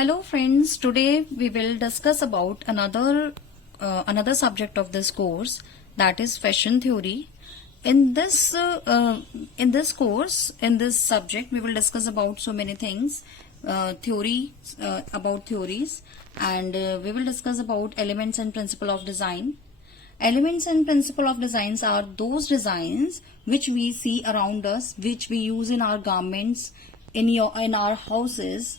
Hello friends, today we will discuss about another subject of this course, that is fashion theory. In this course, in this subject, we will discuss about so many things, about theories, and we will discuss about elements and principle of design. Elements and principle of designs are those designs which we see around us, which we use in our garments, in our houses,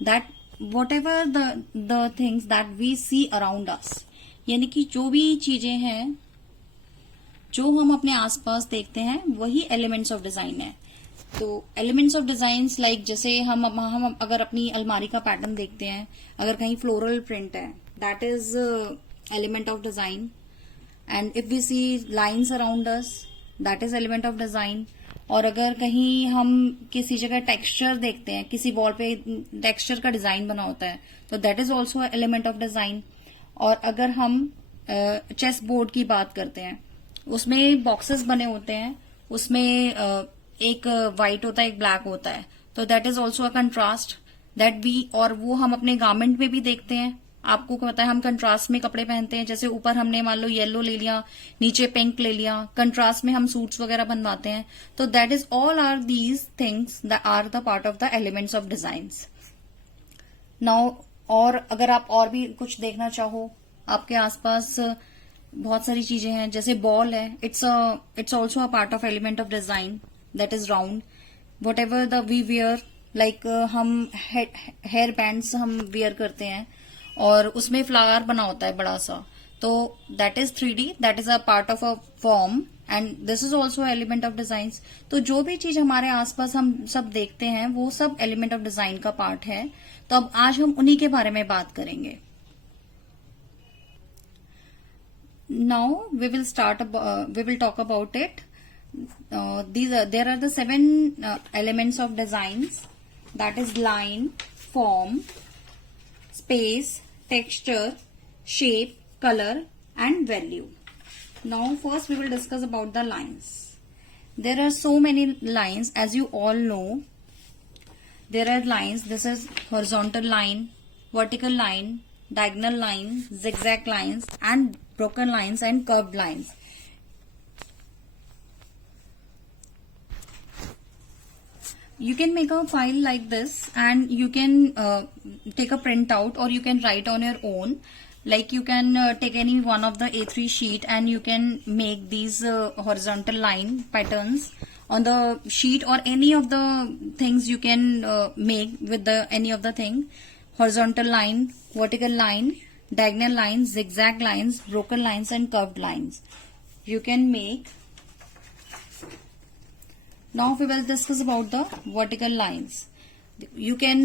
that whatever the things that we see around us, यानी कि जो भी चीजें हैं जो हम अपने आसपास देखते हैं वही एलिमेंट्स ऑफ डिजाइन है. तो एलिमेंट्स ऑफ डिजाइन लाइक जैसे हम अगर अपनी अलमारी का पैटर्न देखते हैं, अगर कहीं फ्लोरल प्रिंट है, that is element of design. And if we see lines around us, that is element of design. और अगर कहीं हम किसी जगह टेक्सचर देखते हैं, किसी वॉल पे टेक्सचर का डिजाइन बना होता है, तो that is also element of design. और अगर हम चेस बोर्ड की बात करते हैं, उसमें बॉक्सेस बने होते हैं, उसमें एक व्हाइट होता है, एक ब्लैक होता है, तो that is also a contrast that we, और वो हम अपने गारमेंट में भी देखते हैं. आपको क्या पता है, हम कंट्रास्ट में कपड़े पहनते हैं. जैसे ऊपर हमने मान लो येलो ले लिया, नीचे पिंक ले लिया, कंट्रास्ट में हम सूट्स वगैरह बनवाते हैं. तो that is all are these things that are the part of the elements of designs. Now, और अगर आप और भी कुछ देखना चाहो, आपके आसपास बहुत सारी चीजें हैं. जैसे बॉल है, it's also a part of element of design, that is round. Whatever the we wear, like हम हेयर बैंड्स हम वियर करते हैं और उसमें फ्लावर बना होता है बड़ा सा, तो that is 3D, that is a part of a form, and this is also element of design. तो जो भी चीज हमारे आसपास हम सब देखते हैं वो सब एलिमेंट ऑफ डिजाइन का पार्ट है. तो अब आज हम उन्हीं के बारे में बात करेंगे. Now we will talk about it. There are the 7 elements of designs, that is line, form, space, texture, shape, color and value. Now first we will discuss about the lines. There are so many lines, as you all know. There are lines. This is horizontal line, vertical line, diagonal line, zigzag lines and broken lines and curved lines. You can make a file like this and you can take a printout, or you can write on your own. Like you can take any one of the A3 sheet and you can make these horizontal line patterns on the sheet, or any of the things you can make with any of the thing. Horizontal line, vertical line, diagonal lines, zigzag lines, broken lines and curved lines. You can make. Now we will discuss about the vertical lines. You can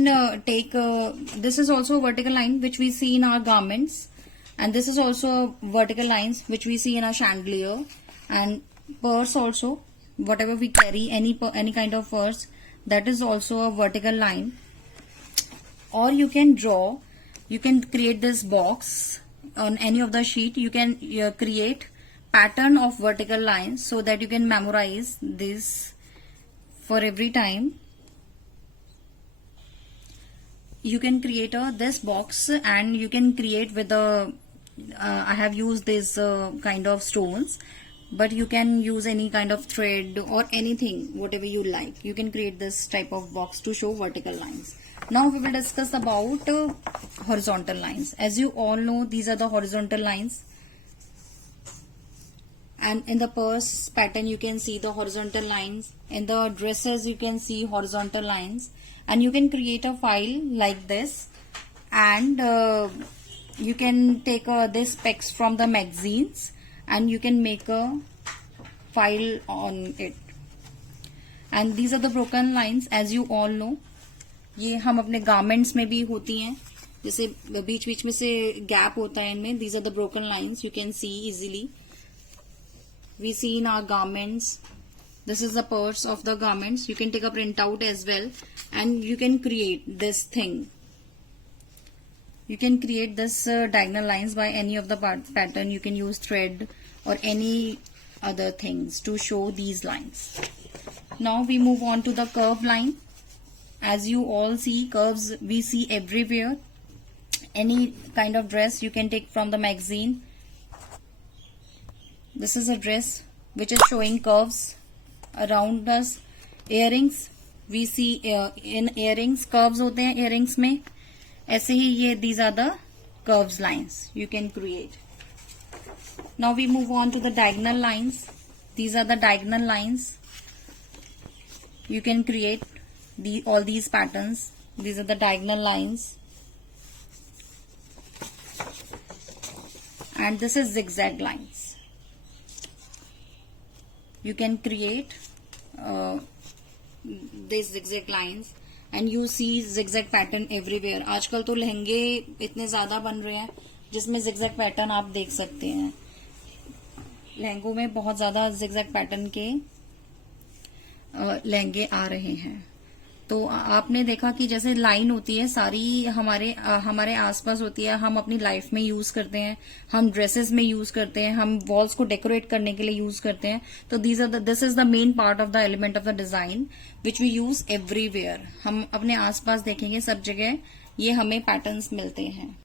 take, this is also a vertical line which we see in our garments, and this is also vertical lines which we see in our chandelier and purse also. Whatever we carry, any kind of purse, that is also a vertical line. Or you can draw, you can create this box on any of the sheet. You can create pattern of vertical lines so that you can memorize this for every time. You can create this box, and you can create with the I have used this kind of stones, but you can use any kind of thread or anything, whatever you like. You can create this type of box to show vertical lines. Now we will discuss about horizontal lines. As you all know, these are the horizontal lines. And in the purse pattern you can see the horizontal lines. In the dresses you can see horizontal lines. And you can create a file like this, and you can take this specs from the magazines and you can make a file on it. And these are the broken lines, as you all know. ये हम अपने garments में भी होती हैं, जैसे बीच बीच में से gap होता है इनमें. These are the broken lines, you can see easily. We see in our garments. This is the purse of the garments. You can take a printout as well, and you can create this thing. You can create this diagonal lines by any of the pattern. You can use thread or any other things to show these lines. Now we move on to the curved line. As you all see, curves we see everywhere. Any kind of dress you can take from the magazine. This is a dress which is showing curves around us. Earrings, we see in earrings curves होते हैं earrings में. ऐसे ही ये these are the curves lines you can create. Now we move on to the diagonal lines. These are the diagonal lines. You can create all these patterns. These are the diagonal lines. And this is zigzag lines. You can create these zigzag lines and you see zigzag pattern everywhere. आजकल तो लहंगे इतने ज्यादा बन रहे हैं जिसमें zigzag pattern आप देख सकते हैं. लहंगों में बहुत ज्यादा zigzag pattern के लहंगे आ रहे हैं. तो आपने देखा कि जैसे लाइन होती है सारी हमारे आसपास होती है, हम अपनी लाइफ में यूज करते हैं, हम ड्रेसेस में यूज करते हैं, हम वॉल्स को डेकोरेट करने के लिए यूज करते हैं. तो this is the main part of the element of the design which we use everywhere. हम अपने आसपास देखेंगे सब जगह ये हमें पैटर्न्स मिलते हैं.